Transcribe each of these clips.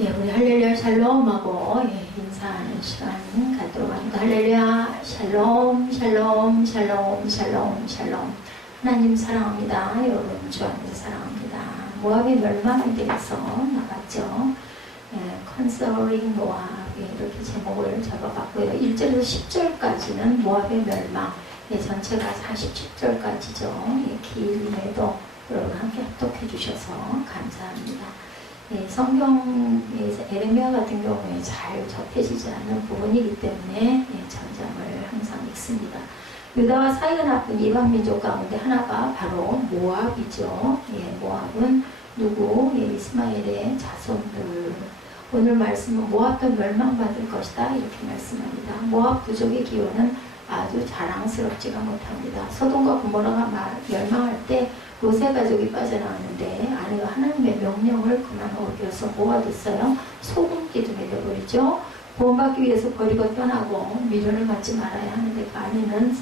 예, 우리 할렐루야 샬롬하고 인사하는 시간 갖도록 합니다. 할렐루야 샬롬 샬롬 샬롬 샬롬 샬롬. 하나님 사랑합니다. 여러분 주 안에서 사랑합니다. 모압의 멸망에 대해서 나갔죠. 컨서링 모압 이렇게 제목을 잡아봤고요. 1절에서 10절까지는 모압의 멸망, 전체가 47절까지죠. 길임에도 여러분 함께 합독해 주셔서 감사합니다. 성경에서 에레미야 같은 경우에 잘 접해지지 않는 부분이기 때문에 전장을 항상 읽습니다. 유다와 사이가 나쁜 이방 민족 가운데 하나가 바로 모압이죠. 모압은 누구? 이스마엘의 자손들. 오늘 말씀은 모압도 멸망받을 것이다 이렇게 말씀합니다. 모압 부족의 기원은 아주 자랑스럽지가 못합니다. 소돔과 고모라가 멸망할 때 롯의 가족이 빠져나왔는데 아내가 하나님의 명령을 그만 어겨서 모아뒀어요. 소금 기둥에 되어버리죠. 구원받기 위해서 버리고 떠나고 미련을 받지 말아야 하는데 아내는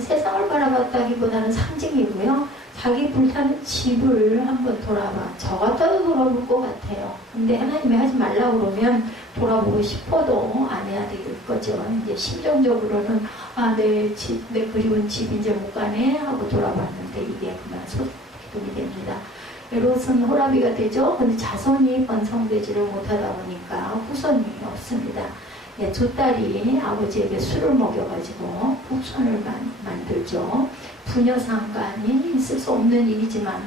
세상을 바라봤다기보다는 상징이고요. 자기 불타는 집을 한번 돌아봐. 저 같아도 돌아볼 것 같아요. 근데 하나님이 하지 말라고 그러면 돌아보고 싶어도 안 해야 될 거죠. 이제 심정적으로는 내 그리운 집 이제 못 가네 하고 돌아봤는데 이게 그만 소동이 됩니다. 롯은 호라비가 되죠. 근데 자손이 번성되지를 못하다 보니까 후손이 없습니다. 두 딸이 아버지에게 술을 먹여가지고 후손을 만들죠. 부녀상간이 있을 수 없는 일이지만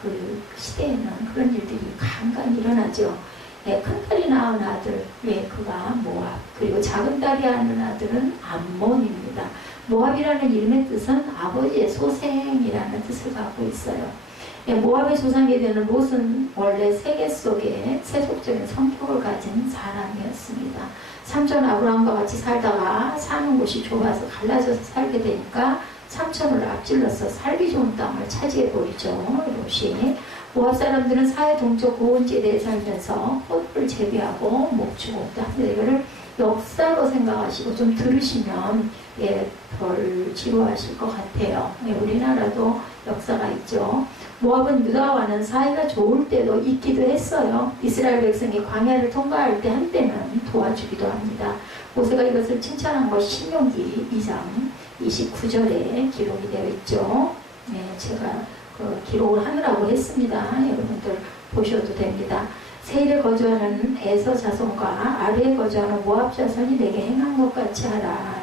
그 시대에는 그런 일들이 간간히 일어나죠. 큰 딸이 낳은 아들, 그가 모압, 그리고 작은 딸이 낳은 아들은 암몬입니다. 모압이라는 이름의 뜻은 아버지의 소생이라는 뜻을 갖고 있어요. 모압의 조상이 되는 롯은 원래 세계 속에 세속적인 성격을 가진 사람이었습니다. 삼촌 아브라함과 같이 살다가 사는 곳이 좁아서 갈라져서 살게 되니까 삼촌을 앞질러서 살기 좋은 땅을 차지해버리죠. 롯이. 모압 사람들은 사해 동쪽 고원지대에 살면서 호흡을 재배하고 목축 없다 합니다. 이거를 역사로 생각하시고 좀 들으시면 덜 지루하실 것 같아요. 우리나라도 역사가 있죠. 모압은 유다와는 사이가 좋을 때도 있기도 했어요. 이스라엘 백성이 광야를 통과할 때 한때는 도와주기도 합니다. 모세가 이것을 칭찬한 것이 신명기 2장 29절에 기록이 되어 있죠. 제가 기록을 하느라고 했습니다. 여러분들 보셔도 됩니다. 세일에 거주하는 에서 자손과 아르에 거주하는 모압 자손이 내게 행한 것 같이 하라.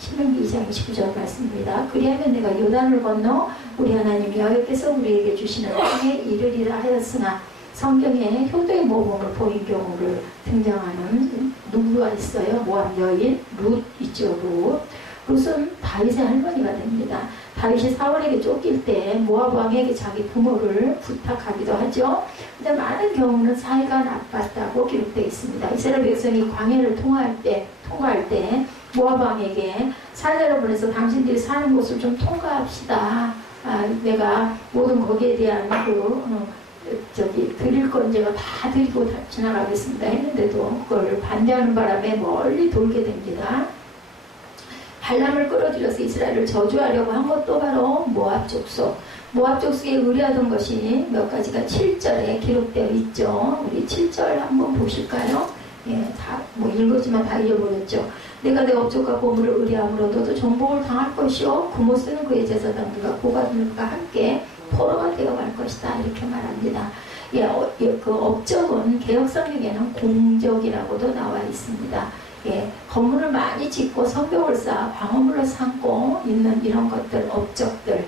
신명기 2장 29절 말씀입니다. 그리하면 내가 요단을 건너 우리 하나님 여호와께서 우리에게 주시는 땅에 이르리라 하였으나 성경에 효도의 모범을 보인 경우를 등장하는 누구가 있어요? 모압 여인 룻 있죠. 룻은 다윗의 할머니가 됩니다. 다윗이 사울에게 쫓길 때 모압 왕에게 자기 부모를 부탁하기도 하죠. 근데 많은 경우는 사이가 나빴다고 기록되어 있습니다. 이스라엘 백성이 광야를 통과할 때 모압 왕에게 사자를 보내서 당신들이 사는 곳을 좀 통과합시다. 내가 모든 거기에 대한 드릴 건 제가 다 드리고 지나가겠습니다 했는데도 그걸 반대하는 바람에 멀리 돌게 됩니다. 발람을 끌어들여서 이스라엘을 저주하려고 한 것도 바로 모압 족속. 모압 족속에 의뢰하던 것이 몇 가지가 7절에 기록되어 있죠. 우리 7절 한번 보실까요? 읽었지만 다 잊어버렸죠. 내가 내 업적과 보물을 의뢰함으로 너도 정복을 당할 것이요 구모스는 그의 제사장들과 고관들과 함께 포로가 되어갈 것이다 이렇게 말합니다. 그 업적은 개역성경에는 공적이라고도 나와 있습니다. 건물을 많이 짓고 성벽을 쌓아 방어물을 삼고 있는 이런 것들, 업적들,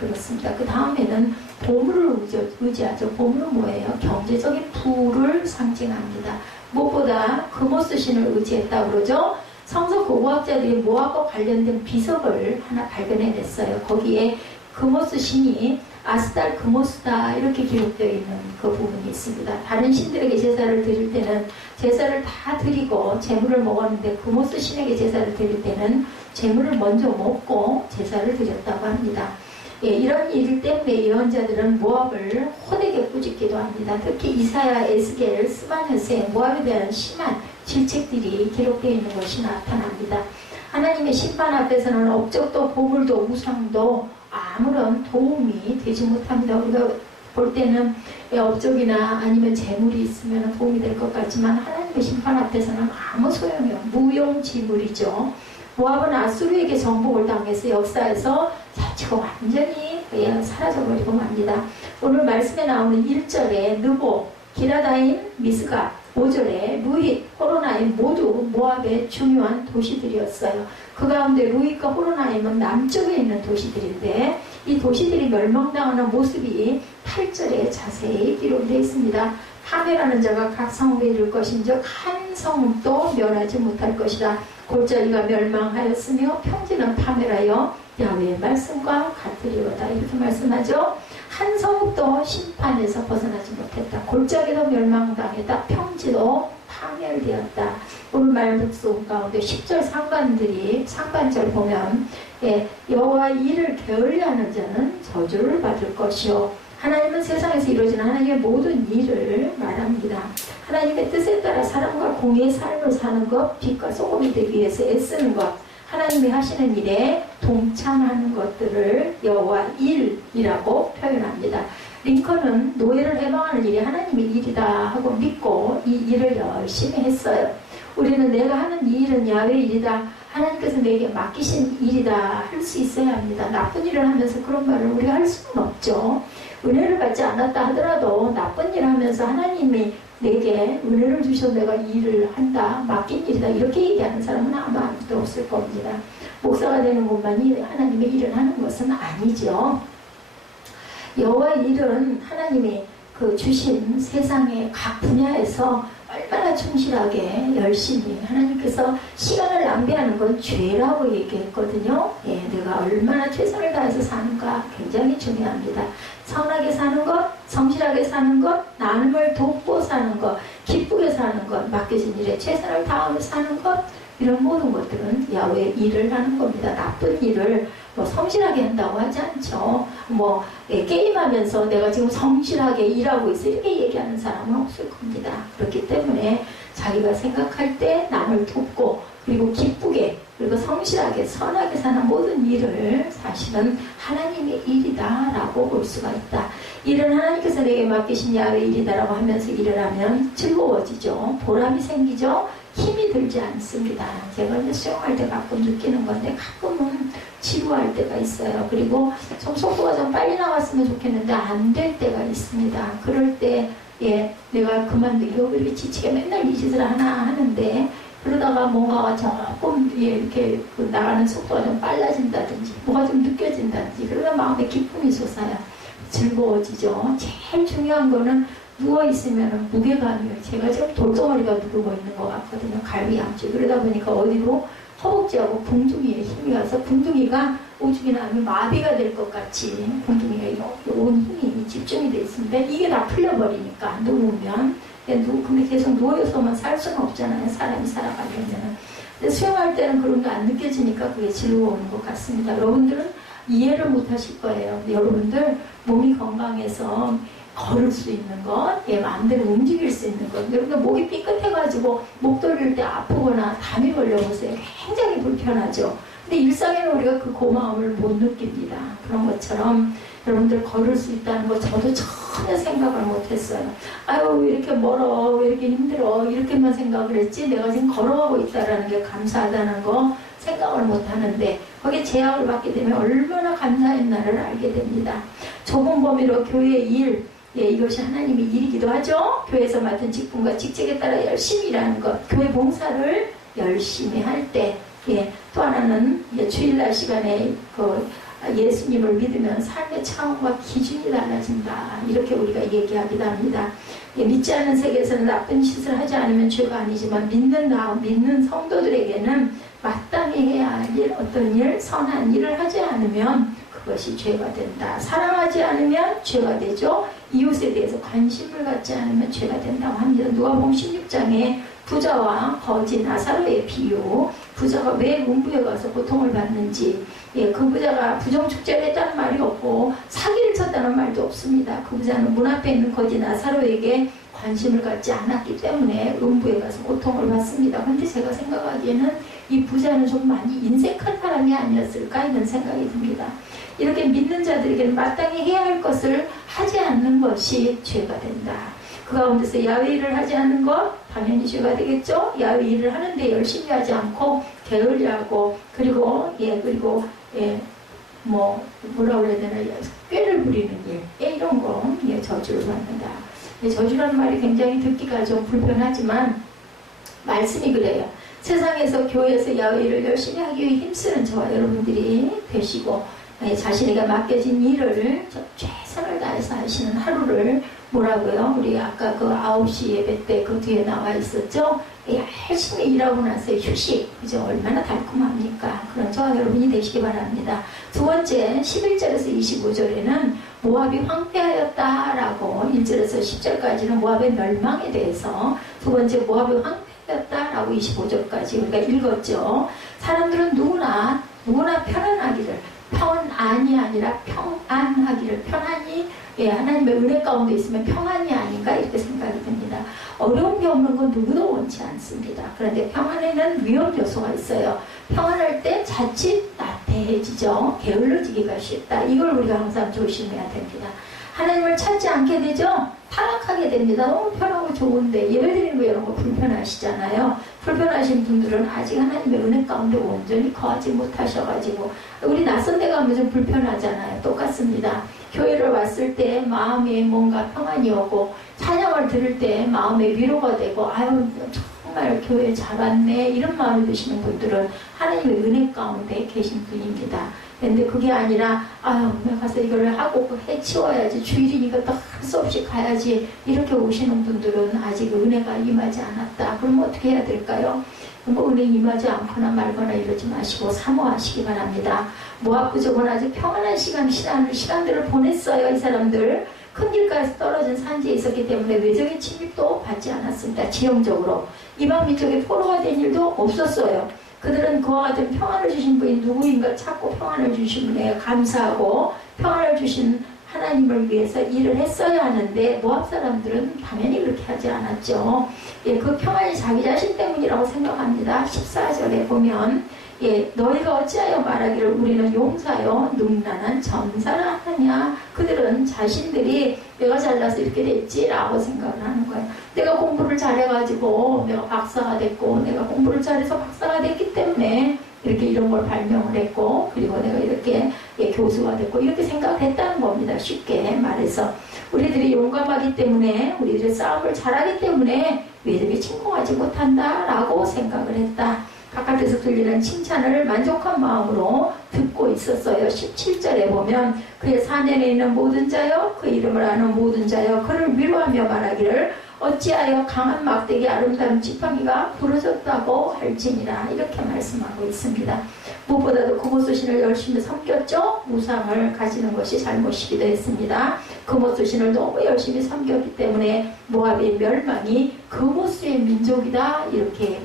그렇습니다. 그 다음에는 보물을 의지하죠. 보물은 뭐예요? 경제적인 부를 상징합니다. 무엇보다 금오스 신을 의지했다 그러죠. 성서 고고학자들이 모압과 관련된 비석을 하나 발견해냈어요. 거기에 금오스 신이 아스달 금오스다 이렇게 기록되어 있는 그 부분이 있습니다. 다른 신들에게 제사를 드릴 때는 제사를 다 드리고 제물을 먹었는데 금오스 신에게 제사를 드릴 때는 제물을 먼저 먹고 제사를 드렸다고 합니다. 이런 일 때문에 예언자들은 모압을 헛되게 꾸짖기도 합니다. 특히 이사야, 에스겔, 스바냐스에 모압에 대한 심한 질책들이 기록되어 있는 것이 나타납니다. 하나님의 심판 앞에서는 업적도 보물도 우상도 아무런 도움이 되지 못합니다. 우리가 볼 때는 업적이나 아니면 재물이 있으면 도움이 될 것 같지만 하나님의 심판 앞에서는 아무 소용이 없는 무용지물이죠. 모압은 아수르에게 정복을 당해서 역사에서 자치고 완전히 사라져버리고 맙니다. 오늘 말씀에 나오는 1절에 느보, 기라다임, 미스가, 5절에 루잇, 호로나임 모두 모압의 중요한 도시들이었어요. 그 가운데 루잇과 호로나임은 남쪽에 있는 도시들인데 이 도시들이 멸망당하는 모습이 8절에 자세히 기록되어 있습니다. 파멸하는 자가 각 성읍에 이를 것인즉 한 성읍도 멸하지 못할 것이다. 골짜기가 멸망하였으며 평지는 파멸하여 야훼의 말씀과 같으리로다. 이렇게 말씀하죠. 한 성읍도 심판에서 벗어나지 못했다. 골짜기도 멸망당했다. 평지도 파멸되었다. 오늘 말씀 가운데 10절 상반절 보면 여호와 일을 게을리하는 자는 저주를 받을 것이요 하나님은 세상에서 이루어지는 하나님의 모든 일을 말합니다. 하나님의 뜻에 따라 사람과 공의의 삶을 사는 것, 빛과 소금이 되기 위해서 애쓰는 것, 하나님이 하시는 일에 동참하는 것들을 여호와 일이라고 표현합니다. 링컨은 노예를 해방하는 일이 하나님의 일이다 하고 믿고 이 일을 열심히 했어요. 우리는 내가 하는 이 일은 야훼의 일이다, 하나님께서 내게 맡기신 일이다 할 수 있어야 합니다. 나쁜 일을 하면서 그런 말을 우리가 할 수는 없죠. 은혜를 받지 않았다 하더라도 나쁜 일을 하면서 하나님이 내게 은혜를 주셔서 내가 이 일을 한다, 맡긴 일이다 이렇게 얘기하는 사람은 아마 아무도 없을 겁니다. 목사가 되는 것만이 하나님의 일을 하는 것은 아니죠. 여호와의 일은 하나님이 주신 세상의 각 분야에서 얼마나 충실하게 열심히 하나님께서 시간을 낭비하는 건 죄라고 얘기했거든요. 내가 얼마나 최선을 다해서 사는가 굉장히 중요합니다. 선하게 사는 것, 성실하게 사는 것, 나눔을 돕고 사는 것, 기쁘게 사는 것, 맡겨진 일에 최선을 다하며 사는 것, 이런 모든 것들은 야훼의 일을 하는 겁니다. 나쁜 일을 성실하게 한다고 하지 않죠. 게임하면서 내가 지금 성실하게 일하고 있어 이렇게 얘기하는 사람은 없을 겁니다. 그렇기 때문에 자기가 생각할 때 남을 돕고 그리고 기쁘게 그리고 성실하게 선하게 사는 모든 일을 사실은 하나님의 일이다라고 볼 수가 있다. 일은 하나님께서 내게 맡기신 야훼의 일이다라고 하면서 일을 하면 즐거워지죠. 보람이 생기죠. 힘이 들지 않습니다. 제가 이제 수영할 때 가끔 느끼는 건데 가끔은 지루할 때가 있어요. 그리고 좀 속도가 좀 빨리 나왔으면 좋겠는데 안 될 때가 있습니다. 그럴 때 내가 그만두고 왜 이렇게 지치게 맨날 이 짓을 하나 하는데 그러다가 뭔가가 조금 이렇게 나가는 속도가 좀 빨라진다든지 뭐가 좀 느껴진다든지 그러면 마음에 기쁨이 솟아요. 즐거워지죠. 제일 중요한 거는 누워있으면 무게감이에요. 제가 지금 돌덩어리가 누르고 있는 것 같거든요. 갈비 양쪽. 그러다 보니까 어디로 허벅지하고 궁둥이에 힘이 와서 궁둥이가 오죽이 나면 마비가 될 것 같이 궁둥이에 온 힘이 집중이 돼 있습니다. 이게 다 풀려버리니까 누우면 근데 계속 누워서만 살 수는 없잖아요. 사람이 살아가려면. 근데 수영할 때는 그런 게 안 느껴지니까 그게 즐거운 것 같습니다. 여러분들은 이해를 못 하실 거예요. 근데 여러분들 몸이 건강해서 걸을 수 있는 것, 마음대로 움직일 수 있는 것. 그러니까 목이 삐끗해가지고 목 돌릴 때 아프거나 담이 걸려보세요. 굉장히 불편하죠. 근데 일상에는 우리가 그 고마움을 못 느낍니다. 그런 것처럼 여러분들 걸을 수 있다는 거 저도 전혀 생각을 못했어요. 아유 왜 이렇게 멀어, 왜 이렇게 힘들어 이렇게만 생각을 했지 내가 지금 걸어가고 있다는 게 감사하다는 거 생각을 못하는데 거기에 제약을 받게 되면 얼마나 감사했나를 알게 됩니다. 좁은 범위로 교회의 일, 이것이 하나님의 일이기도 하죠. 교회에서 맡은 직분과 직책에 따라 열심히 일하는 것, 교회 봉사를 열심히 할 때, 또 하나는 주일날 시간에 예수님을 믿으면 삶의 차원과 기준이 달라진다. 이렇게 우리가 얘기하기도 합니다. 믿지 않는 세계에서는 나쁜 짓을 하지 않으면 죄가 아니지만 믿는 성도들에게는 마땅히 해야 할 일, 어떤 일, 선한 일을 하지 않으면 그것이 죄가 된다. 사랑하지 않으면 죄가 되죠. 이웃에 대해서 관심을 갖지 않으면 죄가 된다고 합니다. 누가복음 16장에 부자와 거지 나사로의 비유, 부자가 왜 음부에 가서 고통을 받는지, 그 부자가 부정축제를 했다는 말이 없고 사기를 쳤다는 말도 없습니다. 그 부자는 문 앞에 있는 거지 나사로에게 관심을 갖지 않았기 때문에 음부에 가서 고통을 받습니다. 근데 제가 생각하기에는 이 부자는 좀 많이 인색한 사람이 아니었을까 이런 생각이 듭니다. 이렇게 믿는 자들에게는 마땅히 해야 할 것을 하지 않는 것이 죄가 된다. 그 가운데서 야외 일을 하지 않는 것 당연히 죄가 되겠죠. 야외 일을 하는데 열심히 하지 않고 게을리하고 그리고 뭐라 그래야 되나 꾀를 부리는 일 이런 거 저주를 받는다. 저주라는 말이 굉장히 듣기가 좀 불편하지만 말씀이 그래요. 세상에서 교회에서 야외 일을 열심히 하기 위해 힘쓰는 저와 여러분들이 되시고 자신에게 맡겨진 일을 최선을 다해서 하시는 하루를 뭐라고요? 우리 아까 그 9시 예배 때 그 뒤에 나와 있었죠? 열심히 일하고 나서 휴식, 그죠? 얼마나 달콤합니까? 그런 저와 여러분이 되시기 바랍니다. 두 번째, 11절에서 25절에는 모압이 황폐하였다라고 1절에서 10절까지는 모압의 멸망에 대해서 두 번째 모압이 황폐하였다라고 25절까지 우리가 읽었죠. 사람들은 누구나 편안하기를 평안이 아니라 평안하기를 편안히 하나님의 은혜 가운데 있으면 평안이 아닌가 이렇게 생각이 듭니다. 어려운 게 없는 건 누구도 원치 않습니다. 그런데 평안에는 위험 요소가 있어요. 평안할 때 자칫 나태해지죠. 게을러지기가 쉽다. 이걸 우리가 항상 조심해야 됩니다. 하나님을 찾지 않게 되죠. 타락하게 됩니다. 너무 편하고 좋은데 예배드리는 거 이런 거 불편하시잖아요. 불편하신 분들은 아직 하나님의 은혜 가운데 온전히 거하지 못하셔가지고 우리 낯선 데 가면 좀 불편하잖아요. 똑같습니다. 교회를 왔을 때 마음에 뭔가 평안이 오고 찬양을 들을 때 마음에 위로가 되고 아유 정말 교회 잘 왔네 이런 마음이 드시는 분들은 하나님의 은혜 가운데 계신 분입니다. 근데 그게 아니라 아유 내가 가서 이걸 하고 해치워야지 주일이니까 또 할 수 없이 가야지 이렇게 오시는 분들은 아직 은혜가 임하지 않았다. 그럼 어떻게 해야 될까요? 뭐 은혜 임하지 않거나 말거나 이러지 마시고 사모하시기 바랍니다. 모압 부족은 아주 평안한 시간들을 보냈어요. 이 사람들 큰 길가에서 떨어진 산지에 있었기 때문에 외적인 침입도 받지 않았습니다. 지형적으로 이방 민족의 포로가 된 일도 없었어요. 그들은 그와 같은 평안을 주신 분이 누구인가 찾고 평안을 주신 분에게 감사하고 평안을 주신 하나님을 위해서 일을 했어야 하는데 모압 사람들은 당연히 그렇게 하지 않았죠. 그 평안이 자기 자신 때문이라고 생각합니다. 14절에 보면 너희가 어찌하여 말하기를 우리는 용사요 능란한 전사라 하느냐. 그들은 자신들이 내가 잘나서 이렇게 됐지라고 생각을 하는 거예요. 내가 공부를 잘해가지고 내가 박사가 됐고 내가 공부를 잘해서 박사가 됐기 때문에 이렇게 이런 걸 발명을 했고 그리고 내가 이렇게 교수가 됐고 이렇게 생각을 했다는 겁니다. 쉽게 말해서 우리들이 용감하기 때문에 우리들이 싸움을 잘하기 때문에 외적이 침공하지 못한다라고 생각을 했다. 바깥에서 들리는 칭찬을 만족한 마음으로 듣고 있었어요. 17절에 보면 그의 사면에 있는 모든 자여 그 이름을 아는 모든 자여 그를 위로하며 말하기를 어찌하여 강한 막대기 아름다운 지팡이가 부러졌다고 할지니라 이렇게 말씀하고 있습니다. 무엇보다도 금오수신을 열심히 섬겼죠. 우상을 가지는 것이 잘못이기도 했습니다. 금오수신을 너무 열심히 섬겼기 때문에 모압의 멸망이 금오수의 민족이다 이렇게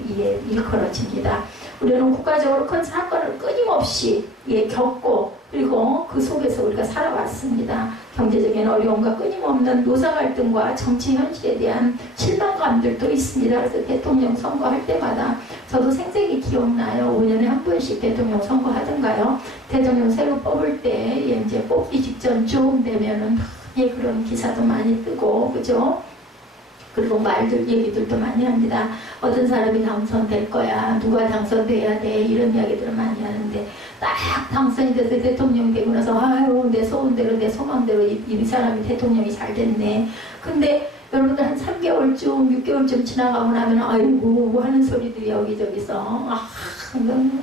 일컬어집니다. 우리는 국가적으로 큰 사건을 끊임없이 겪고 그리고 그 속에서 우리가 살아왔습니다. 경제적인 어려움과 끊임없는 노사 갈등과 정치 현실에 대한 실망감들도 있습니다. 그래서 대통령 선거할 때마다 저도 생생히 기억나요. 5년에 한 번씩 대통령 선거하던가요. 대통령 새로 뽑을 때 이제 뽑기 직전 쯤 되면은 그런 기사도 많이 뜨고 그죠? 그리고 얘기들도 많이 합니다. 어떤 사람이 당선될 거야. 누가 당선돼야 돼. 이런 이야기들을 많이 하는데 딱 당선이 돼서 대통령 되고 나서 아유 내 소원대로 내 소망대로 이 사람이 대통령이 잘 됐네. 근데 여러분들 한 3개월쯤 6개월쯤 지나가고 나면 아이고 하는 소리들이 여기저기서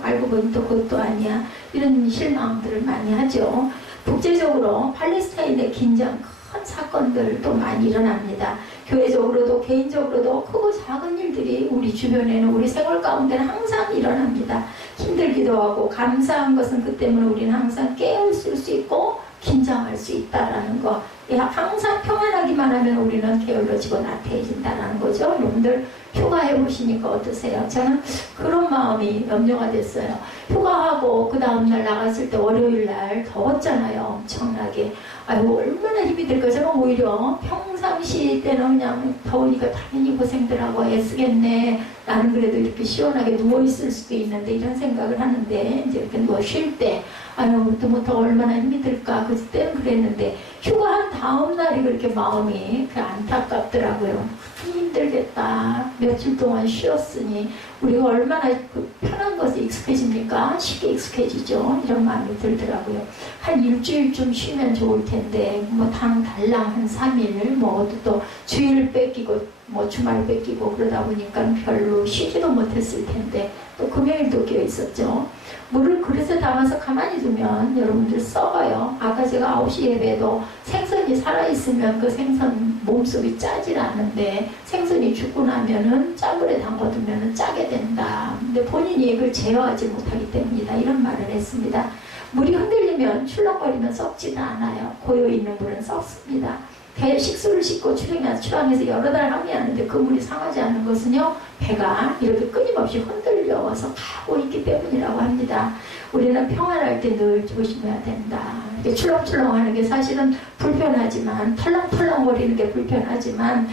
알고 보니 또 그것도 아니야. 이런 실망들을 많이 하죠. 국제적으로 팔레스타인의 긴장 큰 사건들도 많이 일어납니다. 교회적으로도 개인적으로도 크고 작은 일들이 우리 주변에는 우리 생활 가운데는 항상 일어납니다. 힘들기도 하고 감사한 것은 그 때문에 우리는 항상 깨어있을 수 있고 긴장할 수 있다라는 거. 항상 평안하기만 하면 우리는 게을러지고 나태해진다라는 거죠. 여러분들 휴가 휴가해 보시니까 어떠세요? 저는 그런 마음이 염려가 됐어요. 휴가하고 그 다음날 나갔을 때 월요일날 더웠잖아요. 엄청나게. 아이고 얼마나 힘이 들까. 저는 오히려 평상시 때는 그냥 더우니까 당연히 고생들 하고 애쓰겠네. 나는 그래도 이렇게 시원하게 누워있을 수도 있는데 이런 생각을 하는데 이제 이렇게 누워 쉴 때 아유 또 더 얼마나 힘이 들까. 그때는 그랬는데 휴가한 다음 날이 그렇게 마음이 안타깝더라고요. 힘들겠다. 며칠 동안 쉬었으니 우리가 얼마나 그 편한 것에 익숙해집니까? 쉽게 익숙해지죠. 이런 마음이 들더라고요. 한 일주일 좀 쉬면 좋을 텐데 뭐 달랑 한 3일 뭐 또 주일 뺏기고 뭐 주말 뺏기고 그러다 보니까 별로 쉬지도 못했을 텐데 또 금요일도 끼어 있었죠. 물을 그릇에 담아서 가만히 두면 여러분들 썩어요. 아까 제가 9시 예배도 생선이 살아있으면 그 생선 몸속이 짜질 않은데 생선이 죽고 나면은 짠물에 담궈두면 짜게 된다. 근데 본인이 이걸 제어하지 못하기 때문이다. 이런 말을 했습니다. 물이 흔들리면 출렁거리면 썩지는 않아요. 고여있는 물은 썩습니다. 배에 식수를 싣고 출항해서 여러 달 항해하는데 그 물이 상하지 않는 것은요, 배가 이렇게 끊임없이 흔들려서 가고 있기 때문이라고 합니다. 우리는 평안할 때 늘 조심해야 된다. 이렇게 출렁출렁하는 게 사실은 불편하지만, 털렁털렁거리는 게 불편하지만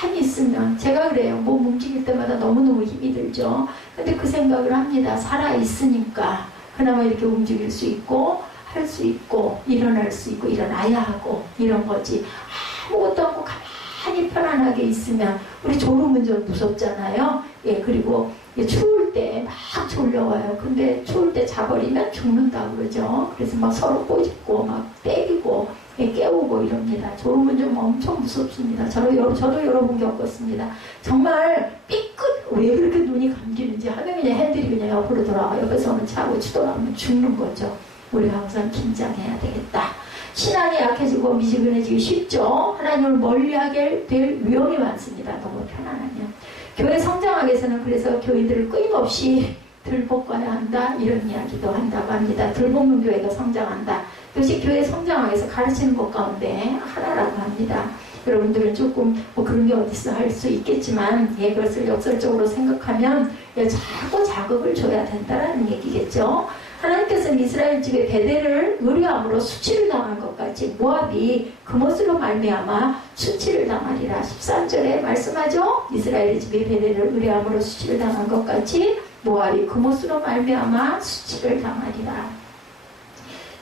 가만히 있으면, 제가 그래요. 몸 움직일 때마다 너무너무 힘이 들죠. 근데 그 생각을 합니다. 살아있으니까 그나마 이렇게 움직일 수 있고 할 수 있고 일어날 수 있고 일어나야 하고 이런 거지. 아무것도 없고 가만히 편안하게 있으면 우리 졸음은 좀 무섭잖아요. 예, 그리고 추울 때 막 졸려와요. 근데 추울 때 자버리면 죽는다 그러죠. 그래서 막 서로 꼬집고 막 때리고 깨우고 이럽니다. 졸음은 좀 엄청 무섭습니다. 저도 여러 번 겪었습니다. 정말 삐끗 왜 그렇게 눈이 감기는지 하면 그냥 핸들이 그냥 옆으로 돌아가 옆에서는 차고 치돌아가면 죽는 거죠. 우리가 항상 긴장해야 되겠다. 신앙이 약해지고 미지근해지기 쉽죠. 하나님을 멀리하게 될 위험이 많습니다. 너무 편안하면. 교회 성장하기 위해서는 그래서 교인들을 끊임없이 들볶아야 한다. 이런 이야기도 한다고 합니다. 들볶는 교회가 성장한다. 그것이 교회 성장하기 위해서 가르치는 것 가운데 하나라고 합니다. 여러분들은 조금 뭐 그런 게 어딨어 할 수 있겠지만 그것을 역설적으로 생각하면 자꾸 자극을 줘야 된다는 얘기겠죠. 하나님께서는 이스라엘 집의 베델을 의뢰함으로 수치를 당한 것 같이 모압이 그것으로 말미암아 수치를 당하리라. 13절에 말씀하죠. 이스라엘 집의 베델을 의뢰함으로 수치를 당한 것 같이 모압이 그것으로 말미암아 수치를 당하리라.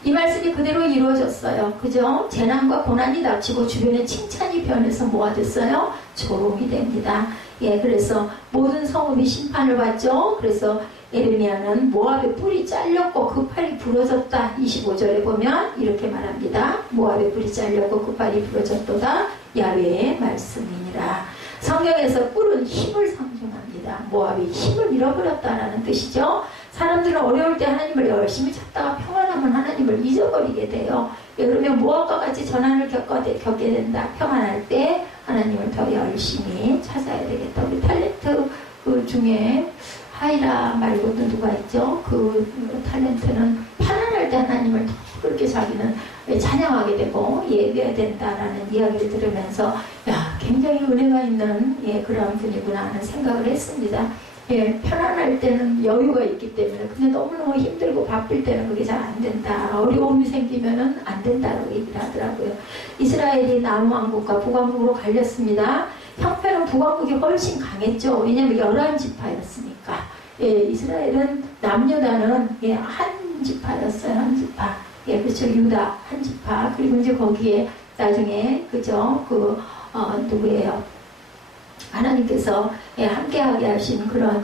이 말씀이 그대로 이루어졌어요. 그죠? 재난과 고난이 닥치고 주변에 칭찬이 변해서 뭐가 됐어요? 조롱이 됩니다. 그래서 모든 성읍이 심판을 받죠. 그래서 에르미야는 모압의 뿔이 잘렸고 그 팔이 부러졌다. 25절에 보면 이렇게 말합니다. 모압의 뿔이 잘렸고 그 팔이 부러졌도다. 야훼의 말씀이니라. 성경에서 뿔은 힘을 상징합니다. 모압이 힘을 잃어버렸다라는 뜻이죠. 사람들은 어려울 때 하나님을 열심히 찾다가 평안하면 하나님을 잊어버리게 돼요. 그러면 모압과 같이 전환을 겪게 된다. 평안할 때 하나님을 더 열심히 찾아야 되겠다. 우리 탤런트 그 중에 하이라 말고도 누가 있죠? 그 탤런트는 편안할 때 하나님을 더 그렇게 자기는 찬양하게 되고 예배해야 된다라는 이야기를 들으면서 굉장히 은혜가 있는 그런 분이구나 하는 생각을 했습니다. 편안할 때는 여유가 있기 때문에 근데 너무너무 힘들고 바쁠 때는 그게 잘 안 된다. 어려움이 생기면은 안 된다고 얘기를 하더라고요. 이스라엘이 남왕국과 북왕국으로 갈렸습니다. 형편은 북왕국이 훨씬 강했죠. 왜냐하면 11지파였으니까. 이스라엘은 남유다는 한 지파였어요. 한 지파. 그렇죠. 유다 한 지파. 그리고 이제 거기에 나중에 그죠. 누구예요? 하나님께서 함께하게 하신 그런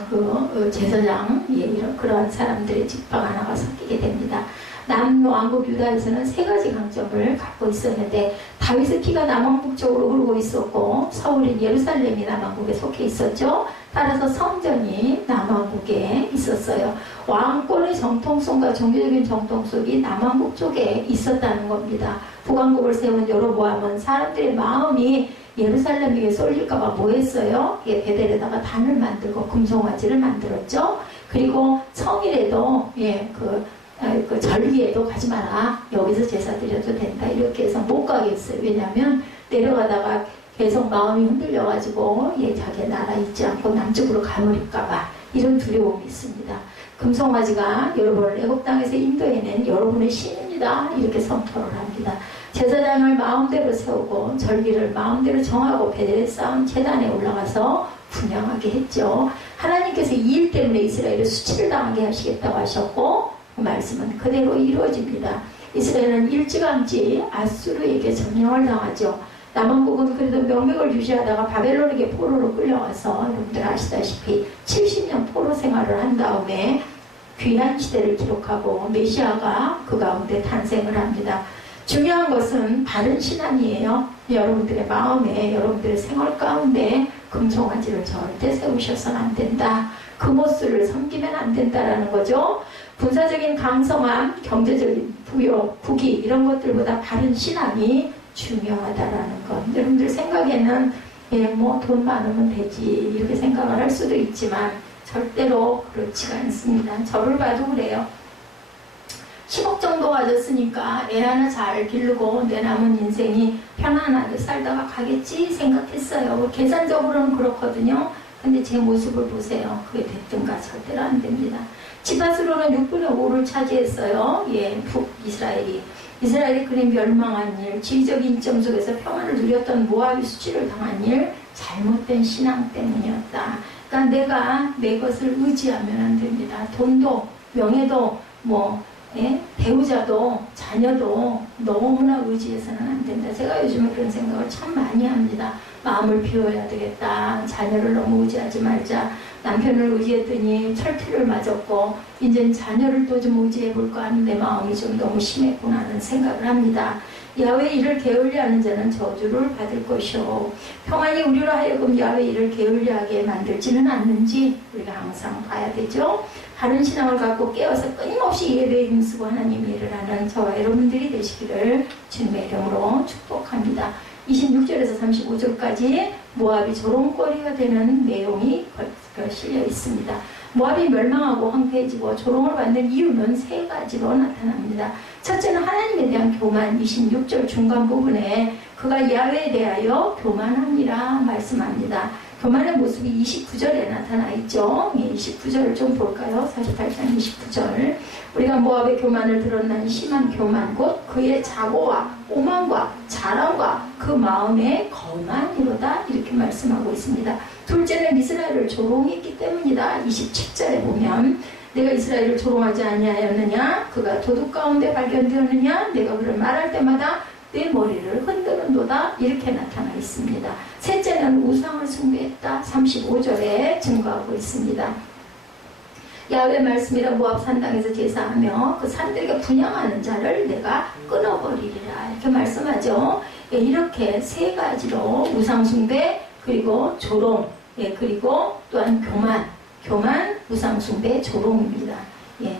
제사장 이런 그런 사람들의 지파가 하나가 섞이게 됩니다. 남왕국 유다에서는 세 가지 강점을 갖고 있었는데 다윗의 피가 남왕국 쪽으로 흐르고 있었고 서울인 예루살렘이 남왕국에 속해 있었죠. 따라서 성전이 남왕국에 있었어요. 왕권의 정통성과 종교적인 정통성이 남왕국 쪽에 있었다는 겁니다. 북왕국을 세운 여로보암은 사람들의 마음이 예루살렘에게 쏠릴까봐 뭐 했어요? 베델에다가 단을 만들고 금송아지를 만들었죠. 그리고 성일에도 그 절기에도 가지 마라. 여기서 제사 드려도 된다. 이렇게 해서 못 가게 했어요. 왜냐하면 내려가다가 계속 마음이 흔들려가지고 예, 자기 나라 있지 않고 남쪽으로 가버릴까봐 이런 두려움이 있습니다. 금송아지가 여러분을 애굽 땅에서 인도해낸 여러분의 신입니다. 이렇게 선포를 합니다. 제사장을 마음대로 세우고 절기를 마음대로 정하고 배에 쌓은 제단에 올라가서 분양하게 했죠. 하나님께서 이 일 때문에 이스라엘을 수치를 당하게 하시겠다고 하셨고 그 말씀은 그대로 이루어집니다. 이스라엘은 일찌감치 아수르에게 점령을 당하죠. 남왕국은 그래도 명맥을 유지하다가 바벨론에게 포로로 끌려와서 여러분들 아시다시피 70년 포로 생활을 한 다음에 귀한 시대를 기록하고 메시아가 그 가운데 탄생을 합니다. 중요한 것은 바른 신앙이에요. 여러분들의 마음에 여러분들의 생활 가운데 금송아지를 절대 세우셔서는 안 된다. 금오스를 섬기면 안 된다라는 거죠. 군사적인 강성함, 경제적인 부여, 국위 이런 것들보다 바른 신앙이 중요하다라는 것. 여러분들 생각에는 예, 뭐 돈 많으면 되지 이렇게 생각을 할 수도 있지만 절대로 그렇지가 않습니다. 저를 봐도 그래요. 10억 정도 가졌으니까 애 하나 잘 기르고 내 남은 인생이 편안하게 살다가 가겠지 생각했어요. 계산적으로는 그렇거든요. 근데 제 모습을 보세요. 그게 됐든가 절대로 안 됩니다. 지파수로는 6분의 5를 차지했어요. 예, 북이스라엘이. 이스라엘이 그린 멸망한 일, 지리적 인점 속에서 평안을 누렸던 모압이 수치를 당한 일, 잘못된 신앙 때문이었다. 그러니까 내가 내 것을 의지하면 안 됩니다. 돈도, 명예도, 예? 배우자도, 자녀도 너무나 의지해서는 안 된다. 제가 요즘에 그런 생각을 참 많이 합니다. 마음을 비워야 되겠다. 자녀를 너무 의지하지 말자. 남편을 의지했더니 철퇴를 맞았고 이제 자녀를 또 좀 의지해볼까 하는데 마음이 좀 너무 심했구나 하는 생각을 합니다. 야훼 일을 게을리하는 자는 저주를 받을 것이요 평안이 우리로 하여금 야훼 일을 게을리하게 만들지는 않는지 우리가 항상 봐야 되죠. 바른 신앙을 갖고 깨어서 끊임없이 예배에 힘쓰고 하나님 일을 하는 저와 여러분들이 되시기를 주님의 이름으로 축복합니다. 26절에서 35절까지 모압이 조롱거리가 되는 내용이 실려 있습니다. 모압이 멸망하고 황폐해지고 조롱을 받는 이유는 세 가지로 나타납니다. 첫째는 하나님에 대한 교만, 26절 중간 부분에 그가 야훼에 대하여 교만합니다 말씀합니다. 교만의 모습이 29절에 나타나 있죠. 29절을 좀 볼까요? 48장 29절. 우리가 모압의 교만을 드러난 심한 교만 곧 그의 자고와 오만과 자랑과 그 마음의 거만이로다 이렇게 말씀하고 있습니다. 둘째는 이스라엘을 조롱했기 때문이다. 27절에 보면 내가 이스라엘을 조롱하지 아니하였느냐 그가 도둑 가운데 발견되었느냐 내가 그를 말할 때마다 내 머리를 흔드는도다 이렇게 나타나 있습니다. 셋째는 우상을 숭배했다. 35절에 증거하고 있습니다. 야훼 말씀이라 모압 산당에서 제사하며 그 산들에게 분향하는 자를 내가 끊어버리리라 이렇게 말씀하죠. 예, 이렇게 세 가지로 우상 숭배 그리고 조롱 예, 그리고 또한 교만 우상 숭배 조롱입니다. 예.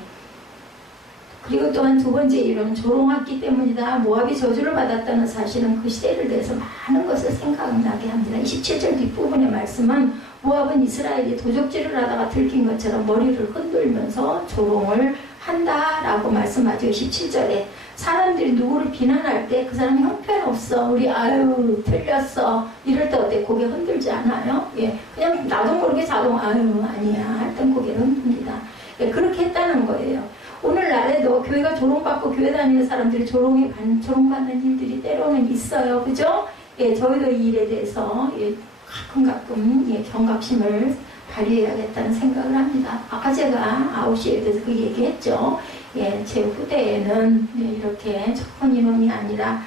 그리고 또한 두 번째 이유는 조롱했기 때문이다. 모압이 저주를 받았다는 사실은 그 시대를 대해서 많은 것을 생각나게 합니다. 27절 뒷부분의 말씀은 모압은 이스라엘이 도적질을 하다가 들킨 것처럼 머리를 흔들면서 조롱을 한다라고 말씀하죠. 17절에 사람들이 누구를 비난할 때 그 사람이 형편없어 우리 아유 틀렸어 이럴 때 어때 고개 흔들지 않아요? 예, 그냥 나도 모르게 자동 아유 아니야 할 땐 고개를 흔듭니다. 예, 그렇게 했다는 거예요. 오늘날에도 교회가 조롱받고 교회 다니는 사람들이 조롱받는 일들이 때로는 있어요. 그죠? 예, 저희도 이 일에 대해서 예, 가끔 예, 경각심을 발휘해야겠다는 생각을 합니다. 아까 제가 9시에 대해서 그 얘기했죠. 예, 제 후대에는 예, 이렇게 적은 인원이 아니라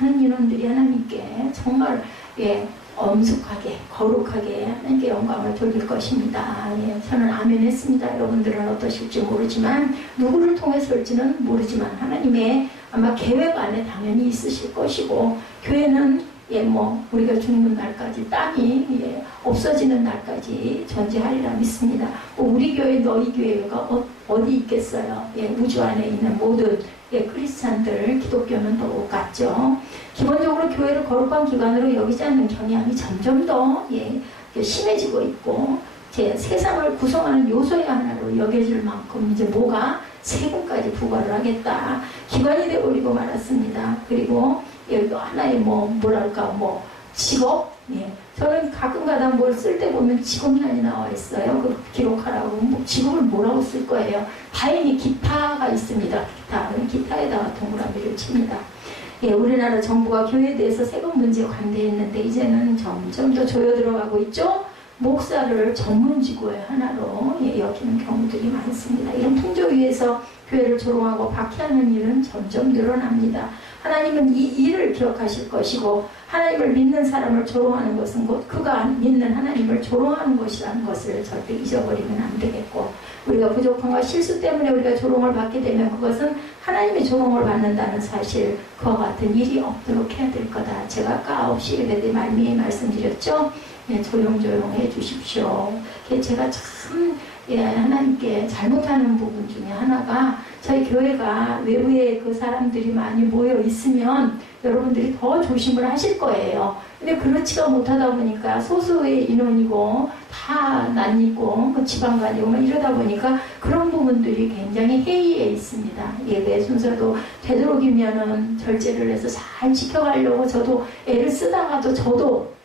많은 인원들이 하나님께 정말 예, 엄숙하게 거룩하게 하나님께 영광을 돌릴 것입니다. 예, 저는 아멘 했습니다. 여러분들은 어떠실지 모르지만 누구를 통해서일지는 모르지만 하나님의 아마 계획 안에 당연히 있으실 것이고 교회는 예, 우리가 죽는 날까지 땅이 예, 없어지는 날까지 존재하리라 믿습니다. 우리 교회 너희 교회가 어디 있겠어요? 예, 우주 안에 있는 모든 예, 크리스찬들 기독교는 똑같죠. 기본적으로 교회를 거룩한 기관으로 여기지 않는 경향이 점점 더 예, 심해지고 있고 제 세상을 구성하는 요소의 하나로 여겨질 만큼 이제 뭐가 세금까지 부과를 하겠다. 기관이 되어버리고 말았습니다. 그리고 여기 하나의 뭐랄까 직업? 예. 저는 가끔가다 뭘 쓸 때 보면 직업란이 나와 있어요. 그 기록하라고. 직업을 뭐라고 쓸 거예요? 다행히 기타가 있습니다. 기타에다가 동그라미를 칩니다. 예, 우리나라 정부가 교회에 대해서 세금 문제에 관대했는데 이제는 점점 더 조여 들어가고 있죠. 목사를 전문직고의 하나로 여기는 경우들이 많습니다. 이런 풍조 위에서 교회를 조롱하고 박해하는 일은 점점 늘어납니다. 하나님은 이 일을 기억하실 것이고 하나님을 믿는 사람을 조롱하는 것은 곧 그가 믿는 하나님을 조롱하는 것이라는 것을 절대 잊어버리면 안 되겠고 우리가 부족함과 실수 때문에 우리가 조롱을 받게 되면 그것은 하나님의 조롱을 받는다는 사실 그와 같은 일이 없도록 해야 될 거다. 제가 아까 9시 예배 때 말미에 말씀드렸죠. 예, 조용조용 해 주십시오. 제가 참 하나님께 잘못하는 부분 중에 하나가 저희 교회가 외부에 그 사람들이 많이 모여 있으면 여러분들이 더 조심을 하실 거예요. 근데 그렇지가 못하다 보니까 소수의 인원이고 다 낯익고 지방간이고 막 이러다 보니까 그런 부분들이 굉장히 해이해 있습니다. 예배 순서도 되도록이면은 절제를 해서 잘 지켜가려고 저도 애를 쓰다가도 저도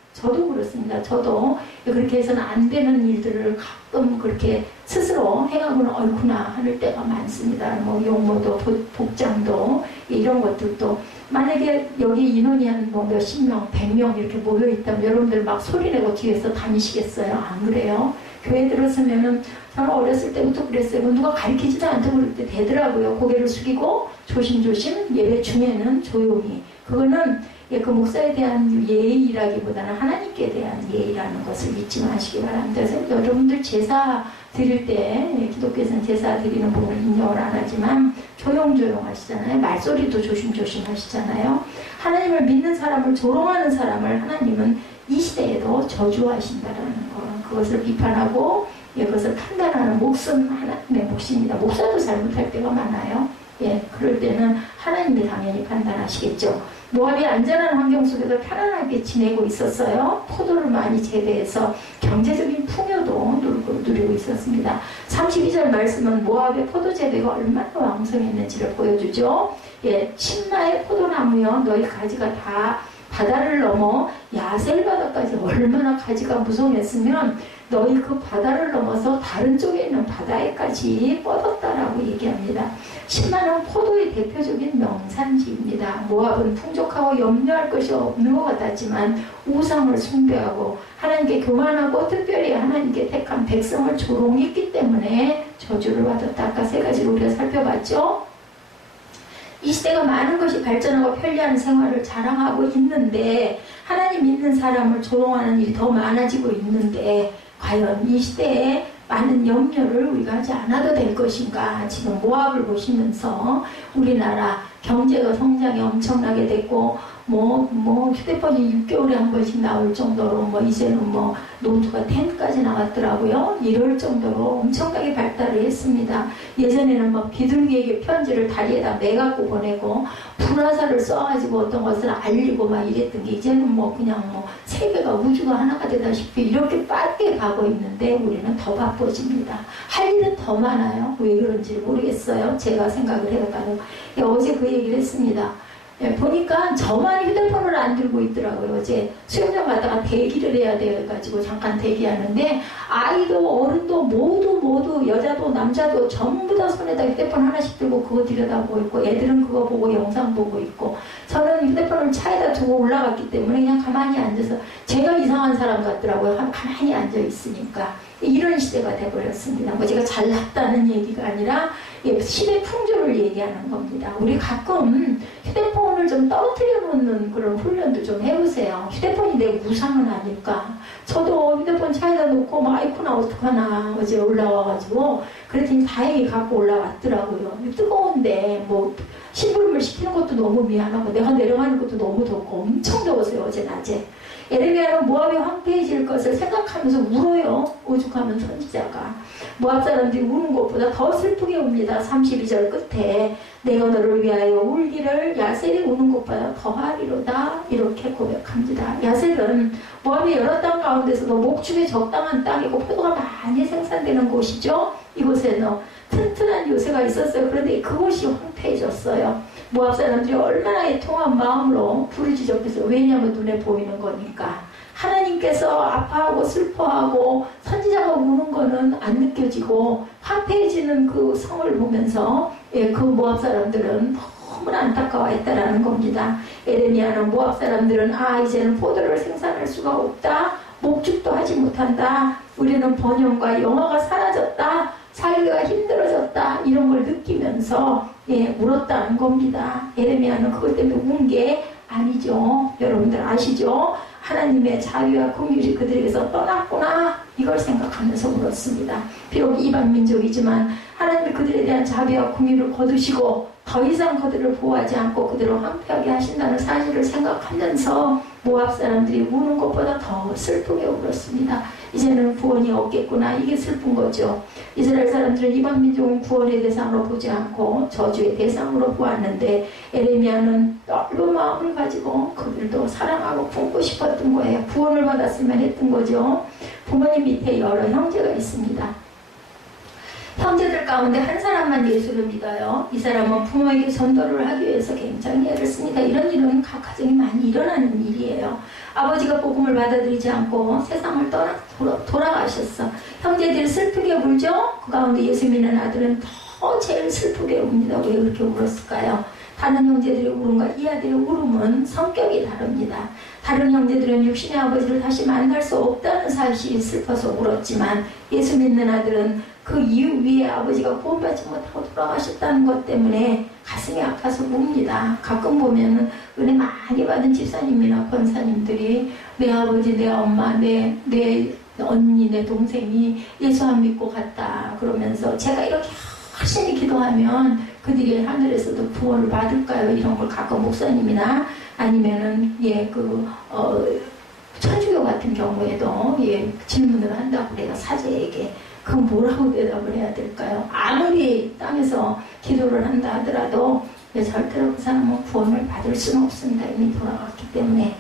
그렇습니다. 저도 그렇게 해서는 안 되는 일들을 가끔 그렇게 스스로 행하고는 옳구나 하는 때가 많습니다. 뭐 용모도 복장도 이런 것들도 만약에 여기 인원이 한 뭐 몇십 명, 100명 이렇게 모여 있다면 여러분들 막 소리내고 뒤에서 다니시겠어요? 안 그래요? 교회 들었으면은 저는 어렸을 때부터 그랬어요. 누가 가르치지도 않고 그럴 때 되더라고요. 고개를 숙이고 조심조심 예배 중에는 조용히. 그거는 그 목사에 대한 예의라기보다는 하나님께 대한 예의라는 것을 잊지 마시기 바랍니다. 그래서 여러분들 제사 드릴 때 기독교에서는 제사 드리는 부분을 인정을 안 하지만 조용조용 하시잖아요. 말소리도 조심조심 하시잖아요. 하나님을 믿는 사람을 조롱하는 사람을 하나님은 이 시대에도 저주하신다라는 거. 그것을 비판하고 그것을 판단하는 몫은 하나님의 몫입니다. 목사도 잘못할 때가 많아요. 그럴 때는 하나님이 당연히 판단하시겠죠. 모압이 안전한 환경 속에서 편안하게 지내고 있었어요. 포도를 많이 재배해서 경제적인 풍요도 누리고 있었습니다. 32절 말씀은 모압의 포도 재배가 얼마나 왕성했는지를 보여주죠. 심나의 포도나무여 너희 가지가 다 바다를 넘어 야셀 바다까지 얼마나 가지가 무성했으면 너희 그 바다를 넘어서 다른 쪽에 있는 바다에까지 뻗었다라고 얘기합니다. 신나는 포도의 대표적인 명산지입니다. 모압은 풍족하고 염려할 것이 없는 것 같았지만 우상을 숭배하고 하나님께 교만하고 특별히 하나님께 택한 백성을 조롱했기 때문에 저주를 받았다. 아까 세 가지를 우리가 살펴봤죠. 이 시대가 많은 것이 발전하고 편리한 생활을 자랑하고 있는데 하나님 믿는 사람을 조롱하는 일이 더 많아지고 있는데 과연 이 시대에 많은 염려를 우리가 하지 않아도 될 것인가. 지금 모압을 보시면서 우리나라 경제가 성장이 엄청나게 됐고 휴대폰이 6개월에 한 번씩 나올 정도로 이제는 노트가 10까지 나왔더라고요. 이럴 정도로 엄청나게 발달을 했습니다. 예전에는 비둘기에게 편지를 다리에다 매갖고 보내고 불화살을 써가지고 어떤 것을 알리고 이랬던 게 이제는 그냥 세계가 우주가 하나가 되다시피 이렇게 빠르게 가고 있는데 우리는 더 바빠집니다. 할 일은 더 많아요. 왜 그런지 모르겠어요. 제가 생각을 해봐도 어제 그 얘기를 했습니다. 보니까 저만 휴대폰을 안 들고 있더라고요. 어제 수영장 갔다가 대기를 해야 돼가지고 잠깐 대기하는데 아이도 어른도 모두 여자도 남자도 전부 다 손에다 휴대폰 하나씩 들고 그거 들여다보고 있고 애들은 그거 보고 영상 보고 있고 저는 휴대폰을 차에다 두고 올라갔기 때문에 그냥 가만히 앉아서 제가 이상한 사람 같더라고요. 가만히 앉아 있으니까. 이런 시대가 돼버렸습니다. 제가 잘났다는 얘기가 아니라 시대 풍조를 얘기하는 겁니다. 우리 가끔 휴대폰을 좀 떨어뜨려 놓는 그런 훈련도 좀 해보세요. 휴대폰이 내 우상은 아닐까. 저도 휴대폰 차에다 놓고 아이쿠나 어떡하나 어제 올라와가지고 그랬더니 다행히 갖고 올라왔더라고요. 뜨거운데 심부름을 시키는 것도 너무 미안하고 내가 내려가는 것도 너무 덥고 엄청 더웠어요. 어제 낮에. 에레미야는 모압이 황폐해질 것을 생각하면서 울어요. 오죽하면 선지자가. 모압 사람들이 우는 것보다 더 슬프게 웁니다. 32절 끝에 내가 너를 위하여 울기를 야셀이 우는 것보다 더하리로다. 이렇게 고백합니다. 야셀은 모압의 여러 땅 가운데서도 목축에 적당한 땅이고 포도가 많이 생산되는 곳이죠. 이곳에는 튼튼한 요새가 있었어요. 그런데 그곳이 황폐해졌어요. 모압 사람들이 얼마나 애통한 마음으로 부르짖었겠어요. 왜냐하면 눈에 보이는 거니까. 하나님께서 아파하고 슬퍼하고 선지자가 우는 거는 안 느껴지고 황폐해지는 그 성을 보면서 그 모압 사람들은 너무나 안타까워했다라는 겁니다. 에레미야는 모압 사람들은 이제는 포도를 생산할 수가 없다. 목축도 하지 못한다. 우리는 번영과 영화가 사라졌다. 살기가 힘들어졌다. 이런 걸 느끼면서 울었다는 겁니다. 에레미야는 그것 때문에 운 게 아니죠. 여러분들 아시죠? 하나님의 자유와 긍휼이 그들에게서 떠났구나. 이걸 생각하면서 울었습니다. 비록 이방 민족이지만 하나님이 그들에 대한 자비와 긍휼을 거두시고 더 이상 그들을 보호하지 않고 그들을 황폐하게 하신다는 사실을 생각하면서 모압 사람들이 우는 것보다 더 슬프게 울었습니다. 이제는 구원이 없겠구나. 이게 슬픈 거죠. 이스라엘 사람들은 이방 민족은 구원의 대상으로 보지 않고 저주의 대상으로 보았는데 에레미야는 넓은 마음을 가지고 그들도 사랑하고 품고 싶었던 거예요. 구원을 받았으면 했던 거죠. 부모님 밑에 여러 형제가 있습니다. 형제들 가운데 한 사람만 예수를 믿어요. 이 사람은 부모에게 전도를 하기 위해서 굉장히 애를 씁니다. 이런 일은 각 가정에 많이 일어나는 일이에요. 아버지가 복음을 받아들이지 않고 세상을 떠나 돌아가셨어. 형제들이 슬프게 울죠? 그 가운데 예수 믿는 아들은 더 제일 슬프게 웁니다. 왜 그렇게 울었을까요? 다른 형제들의 울음과 이 아들의 울음은 성격이 다릅니다. 다른 형제들은 육신의 아버지를 다시 만날 수 없다는 사실이 슬퍼서 울었지만 예수 믿는 아들은 그 이유 위에 아버지가 구원받지 못하고 돌아가셨다는 것 때문에 가슴이 아파서 웁니다. 가끔 보면은 은혜 많이 받은 집사님이나 권사님들이 내 아버지, 내 엄마, 내 언니, 내 동생이 예수 안 믿고 갔다 그러면서 제가 이렇게 열심히 기도하면 그들이 하늘에서도 구원을 받을까요? 이런 걸 가끔 목사님이나 아니면은 천주교 같은 경우에도 질문을 한다고 그래요. 사제에게. 그럼 뭐라고 대답을 해야 될까요? 아무리 땅에서 기도를 한다 하더라도 절대로 그 사람은 구원을 받을 수는 없습니다. 이미 돌아갔기 때문에.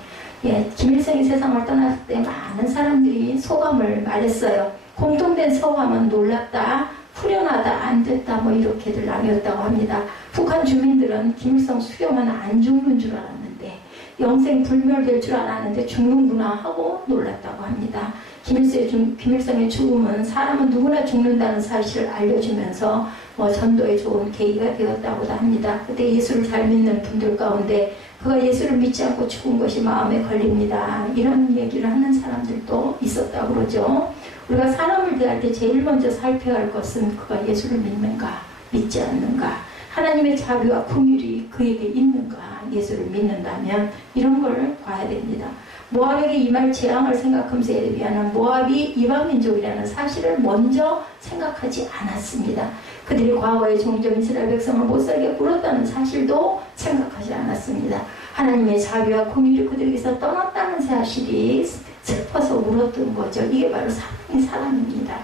김일성이 세상을 떠났을 때 많은 사람들이 소감을 말했어요. 공통된 소감은 놀랍다, 후련하다, 안 됐다, 뭐 이렇게들 나뉘었다고 합니다. 북한 주민들은 김일성 수령은 안 죽는 줄 알았는데 영생 불멸될 줄 알았는데 죽는구나 하고 놀랐다고 합니다. 김일성의 죽음은 사람은 누구나 죽는다는 사실을 알려주면서 전도에 좋은 계기가 되었다고도 합니다. 그때 예수를 잘 믿는 분들 가운데 그가 예수를 믿지 않고 죽은 것이 마음에 걸립니다. 이런 얘기를 하는 사람들도 있었다고 그러죠. 우리가 사람을 대할 때 제일 먼저 살펴야 할 것은 그가 예수를 믿는가, 믿지 않는가, 하나님의 자비와 긍휼이 그에게 있는가, 예수를 믿는다면 이런 걸 봐야 됩니다. 모압에게 임할 재앙을 생각하면서 에레미야는 모압이 이방민족이라는 사실을 먼저 생각하지 않았습니다. 그들이 과거에 종종 이스라엘 백성을 못살게 굴었다는 사실도 생각하지 않았습니다. 하나님의 자비와 긍휼이 그들에게서 떠났다는 사실이 슬퍼서 울었던 거죠. 이게 바로 사랑의 사람입니다.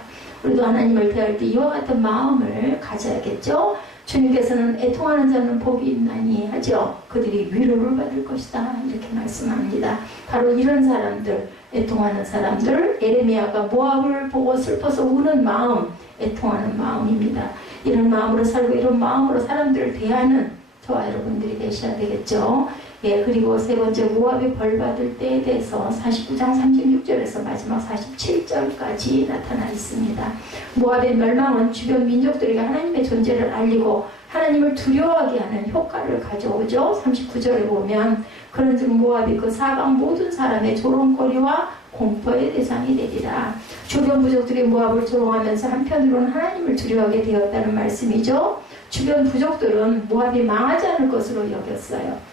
우리도 하나님을 대할 때 이와 같은 마음을 가져야겠죠. 주님께서는 애통하는 자는 복이 있나니 하죠. 그들이 위로를 받을 것이다 이렇게 말씀합니다. 바로 이런 사람들, 애통하는 사람들, 에레미야가 모압을 보고 슬퍼서 우는 마음, 애통하는 마음입니다. 이런 마음으로 살고 이런 마음으로 사람들을 대하는 저와 여러분들이 되셔야 되겠죠. 그리고 세 번째, 모압이 벌받을 때에 대해서 49장 36절에서 마지막 47절까지 나타나 있습니다. 모압의 멸망은 주변 민족들에게 하나님의 존재를 알리고 하나님을 두려워하게 하는 효과를 가져오죠. 39절에 보면 그런즉 모압이 그 사방 모든 사람의 조롱거리와 공포의 대상이 되리라. 주변 부족들이 모압을 조롱하면서 한편으로는 하나님을 두려워하게 되었다는 말씀이죠. 주변 부족들은 모압이 망하지 않을 것으로 여겼어요.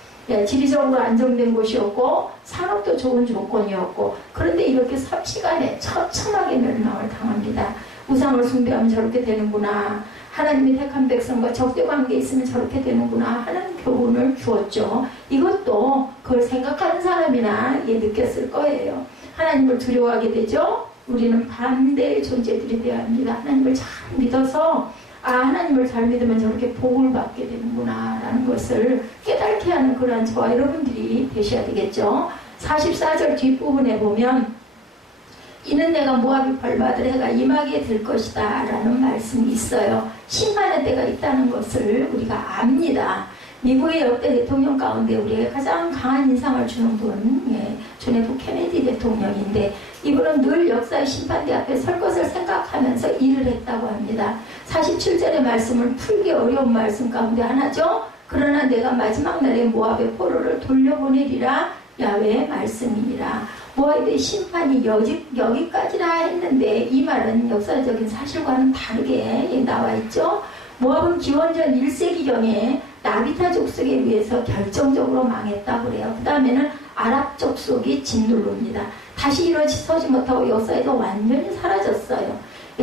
지리적으로 안정된 곳이었고 산업도 좋은 조건이었고 그런데 이렇게 삽시간에 처참하게 멸망을 당합니다. 우상을 숭배하면 저렇게 되는구나, 하나님의 택한 백성과 적대관계에 있으면 저렇게 되는구나 하는 교훈을 주었죠. 이것도 그걸 생각하는 사람이나 느꼈을 거예요. 하나님을 두려워하게 되죠. 우리는 반대의 존재들이 되어야 합니다. 하나님을 잘 믿어서 하나님을 잘 믿으면 저렇게 복을 받게 되는구나 라는 것을 깨닫게 하는 그러한 저와 여러분들이 되셔야 되겠죠. 44절 뒷부분에 보면 이는 내가 모압이 벌받을 해가 임하게 될 것이다 라는 말씀이 있어요. 심판의 때가 있다는 것을 우리가 압니다. 미국의 역대 대통령 가운데 우리에게 가장 강한 인상을 주는 분, 존 F 케네디 대통령인데 이분은 늘 역사의 심판대 앞에 설 것을 생각하면서 일을 했다고 합니다. 47절의 말씀을 풀기 어려운 말씀 가운데 하나죠. 그러나 내가 마지막 날에 모압의 포로를 돌려보내리라 야훼의 말씀이니라. 모압의 심판이 여기까지라 했는데 이 말은 역사적인 사실과는 다르게 나와 있죠. 모압은 기원전 1세기경에 나비타 족속에 의해서 결정적으로 망했다고 그래요. 그 다음에는 아랍 족속이 짓눌릅니다. 다시 일어서지 못하고 역사에서 완전히 사라졌어요.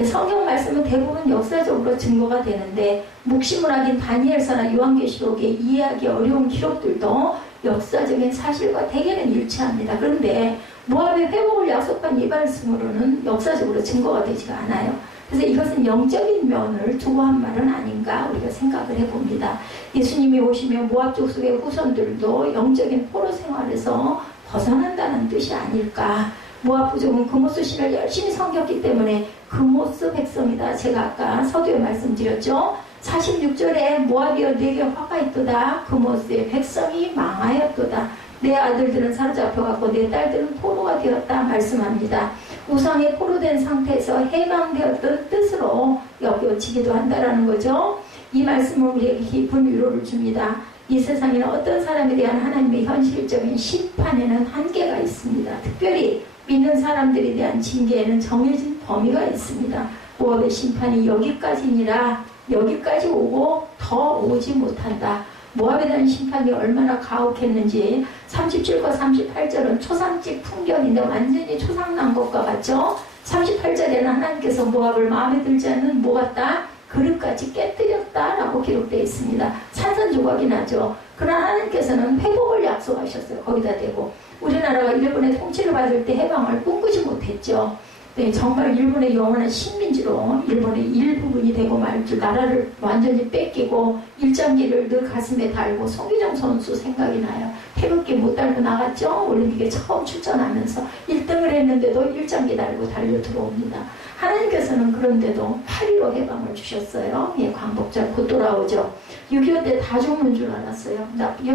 성경 말씀은 대부분 역사적으로 증거가 되는데 묵시문학인 다니엘서나 요한계시록에 이해하기 어려운 기록들도 역사적인 사실과 대개는 일치합니다. 그런데 모압의 회복을 약속한 이 말씀으로는 역사적으로 증거가 되지가 않아요. 그래서 이것은 영적인 면을 두고 한 말은 아닌가 우리가 생각을 해봅니다. 예수님이 오시면 모압 족속의 후손들도 영적인 포로 생활에서 벗어난다는 뜻이 아닐까. 모압 부족은 그모스 신을 열심히 섬겼기 때문에 그모스 백성이다. 제가 아까 서두에 말씀드렸죠. 46절에 모압이여 내게 화가 있도다. 그모스의 백성이 망하였도다. 내 아들들은 사로잡혀갔고 내 딸들은 포로가 되었다 말씀합니다. 우상의 포로된 상태에서 해방되었던 뜻으로 여겨지기도 한다라는 거죠. 이 말씀은 우리에게 깊은 위로를 줍니다. 이 세상에는 어떤 사람에 대한 하나님의 현실적인 심판에는 한계가 있습니다. 특별히 믿는 사람들에 대한 징계에는 정해진 범위가 있습니다. 모압의 심판이 여기까지니라 여기까지 오고 더 오지 못한다. 모압에 대한 심판이 얼마나 가혹했는지 37과 38절은 초상집 풍경인데 완전히 초상난 것과 같죠. 38절에는 하나님께서 모압을 마음에 들지 않는 뭐 같다? 그릇같이 깨뜨렸다라고 기록되어 있습니다. 산산조각이 나죠. 그러나 하나님께서는 회복을 약속하셨어요. 거기다 대고 우리나라가 일본의 통치를 받을 때 해방을 꿈꾸지 못했죠. 네, 정말 일본의 영원한 식민지로 일본의 일부분이 되고 말줄 나라를 완전히 뺏기고 일장기를 늘 가슴에 달고 송기정 선수 생각이 나요. 태극기 못 달고 나갔죠. 올림픽에 처음 출전하면서 1등을 했는데도 일장기 달고 달려 들어옵니다. 하나님께서는 그런데도 8.15 해방을 주셨어요. 예, 광복절 곧 돌아오죠. 6.25 때 다 죽는 줄 알았어요.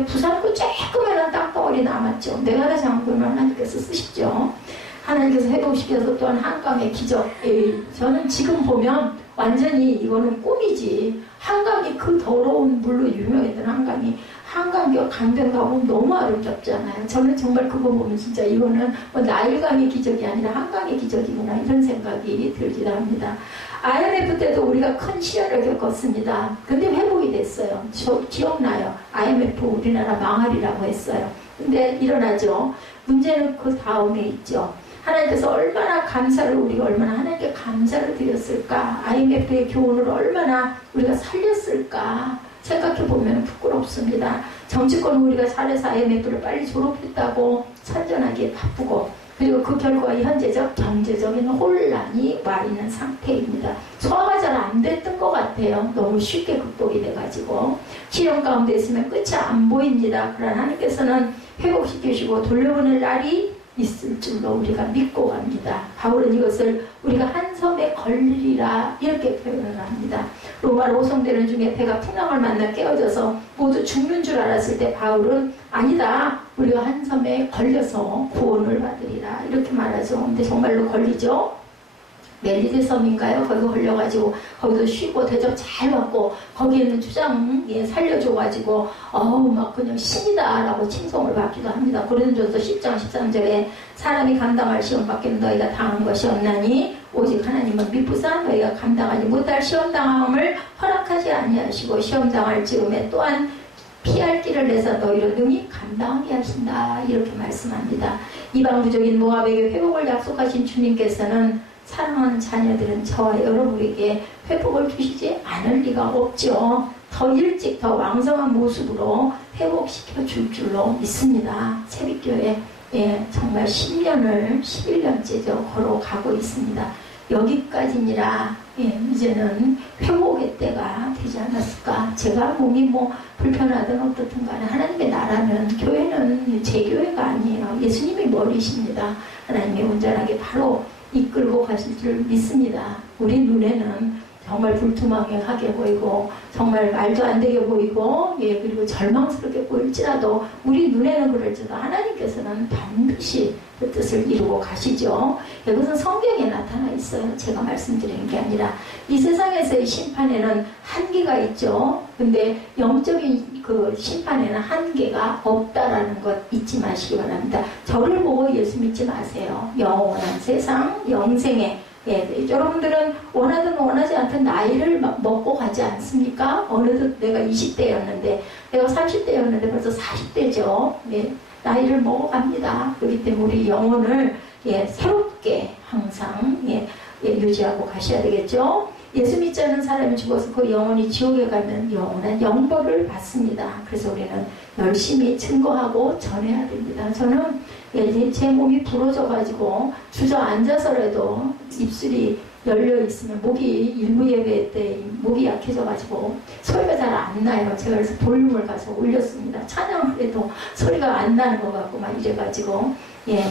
부산구 조그만한 땅덩어리 남았죠. 내가라 장군을 하나님께서 쓰시죠. 하나님께서 회복시켜서 또한 한강의 기적. 저는 지금 보면 완전히 이거는 꿈이지. 한강이 그 더러운 물로 유명했던 한강교 강변 가보면 너무 아름답잖아요. 저는 정말 그거 보면 진짜 이거는 뭐 나일강의 기적이 아니라 한강의 기적이구나 이런 생각이 들기도 합니다. IMF 때도 우리가 큰 시련을 겪었습니다. 근데 회복이 됐어요. 저 기억나요. IMF 우리나라 망할이라고 했어요. 근데 일어나죠. 문제는 그 다음에 있죠. 하나님께서 얼마나 감사를 우리가 얼마나 하나님께 감사를 드렸을까. IMF의 교훈을 얼마나 우리가 살렸을까 생각해보면 부끄럽습니다. 정치권은 우리가 잘해서 IMF를 빨리 졸업했다고 선전하기에 바쁘고 그리고 그 결과 현재적 경제적인 혼란이 와 있는 상태입니다. 소화가 잘 안 됐던 것 같아요. 너무 쉽게 극복이 돼가지고 시련 가운데 있으면 끝이 안 보입니다. 그러나 하나님께서는 회복시키시고 돌려보낼 날이 있을 줄로 우리가 믿고 갑니다. 바울은 이것을 우리가 한 섬에 걸리리라 이렇게 표현을 합니다. 로마로 호송되는 중에 배가 풍랑을 만나 깨어져서 모두 죽는 줄 알았을 때 바울은 아니다. 우리가 한 섬에 걸려서 구원을 받으리라 이렇게 말하죠. 근데 정말로 걸리죠. 멜리데 섬인가요? 거기 걸려가지고 거기서 쉬고 대접 잘 받고 거기에 있는 주장에 살려줘가지고 막 그냥 신이다 라고 칭송을 받기도 합니다. 고린도전서 10장 13절에 사람이 감당할 시험 받기는 너희가 당한 것이 없나니 오직 하나님은 미쁘사 너희가 감당하지 못할 시험 당함을 허락하지 아니하시고 시험 당할 즈음에 또한 피할 길을 내서 너희를 능히 감당하게 하신다 이렇게 말씀합니다. 이방부족인 모압에게 회복을 약속하신 주님께서는 사랑하는 자녀들은 저와 여러분에게 회복을 주시지 않을 리가 없죠. 더 일찍 더 왕성한 모습으로 회복시켜 줄 줄로 믿습니다. 새벽교회 예, 정말 10년을 11년째죠. 걸어가고 있습니다. 여기까지니라 이제는 회복의 때가 되지 않았을까. 제가 몸이 뭐 불편하든 어떻든 간에 하나님의 나라는, 교회는 제 교회가 아니에요. 예수님이 머리십니다. 하나님이 온전하게 바로 이끌고 가실 줄 믿습니다. 우리 눈에는 정말 불투명하게 보이고 정말 말도 안 되게 보이고 그리고 절망스럽게 보일지라도 우리 눈에는 그럴지도 하나님께서는 반드시 그 뜻을 이루고 가시죠. 이것은 성경에 나타나 있어요. 제가 말씀드리는 게 아니라 이 세상에서의 심판에는 한계가 있죠. 근데 영적인 그 심판에는 한계가 없다라는 것 잊지 마시기 바랍니다. 저를 보고 예수 믿지 마세요. 영원한 세상, 영생에 여러분들은 원하든 원하지 않든 나이를 먹고 가지 않습니까? 어느덧 내가 20대였는데 내가 30대였는데 벌써 40대죠. 나이를 먹어갑니다. 그렇기 때문에 우리 영혼을 새롭게 항상 유지하고 가셔야 되겠죠. 예수 믿지 않는 사람이 죽어서 그 영혼이 지옥에 가면 영원한 영벌을 받습니다. 그래서 우리는 열심히 증거하고 전해야 됩니다. 저는 제 몸이 부러져가지고 주저앉아서라도 입술이 열려있으면 목이 일부 예배 때 목이 약해져가지고 소리가 잘 안 나요. 제가 그래서 볼륨을 가서 올렸습니다. 찬양을 해도 소리가 안 나는 것 같고 막 이래가지고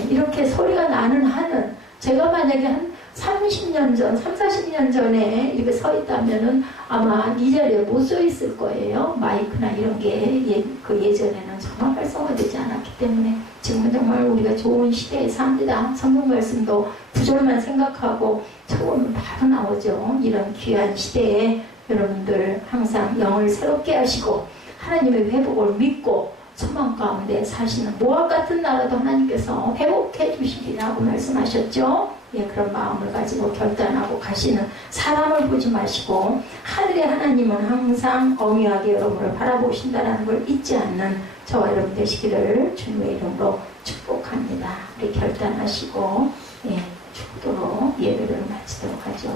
이렇게 소리가 나는 한은 제가 만약에 한 30년 전, 40년 전에 이렇게 서 있다면은 아마 이 자리에 못 서 있을 거예요. 마이크나 이런 게 예전에는 정말 활성화되지 않았기 때문에 지금은 정말 우리가 좋은 시대에 삽니다. 성경 말씀도 구절만 생각하고 처음은 바로 나오죠. 이런 귀한 시대에 여러분들 항상 영을 새롭게 하시고 하나님의 회복을 믿고 소망 가운데 사시는 모압 같은 나라도 하나님께서 회복해 주시리라고 말씀하셨죠. 그런 마음을 가지고 결단하고 가시는 사람을 보지 마시고 하늘의 하나님은 항상 엄유하게 여러분을 바라보신다는 걸 잊지 않는 저와 여러분 되시기를 주님의 이름으로 축복합니다. 우리 결단하시고 축도로 예배를 마치도록 하죠.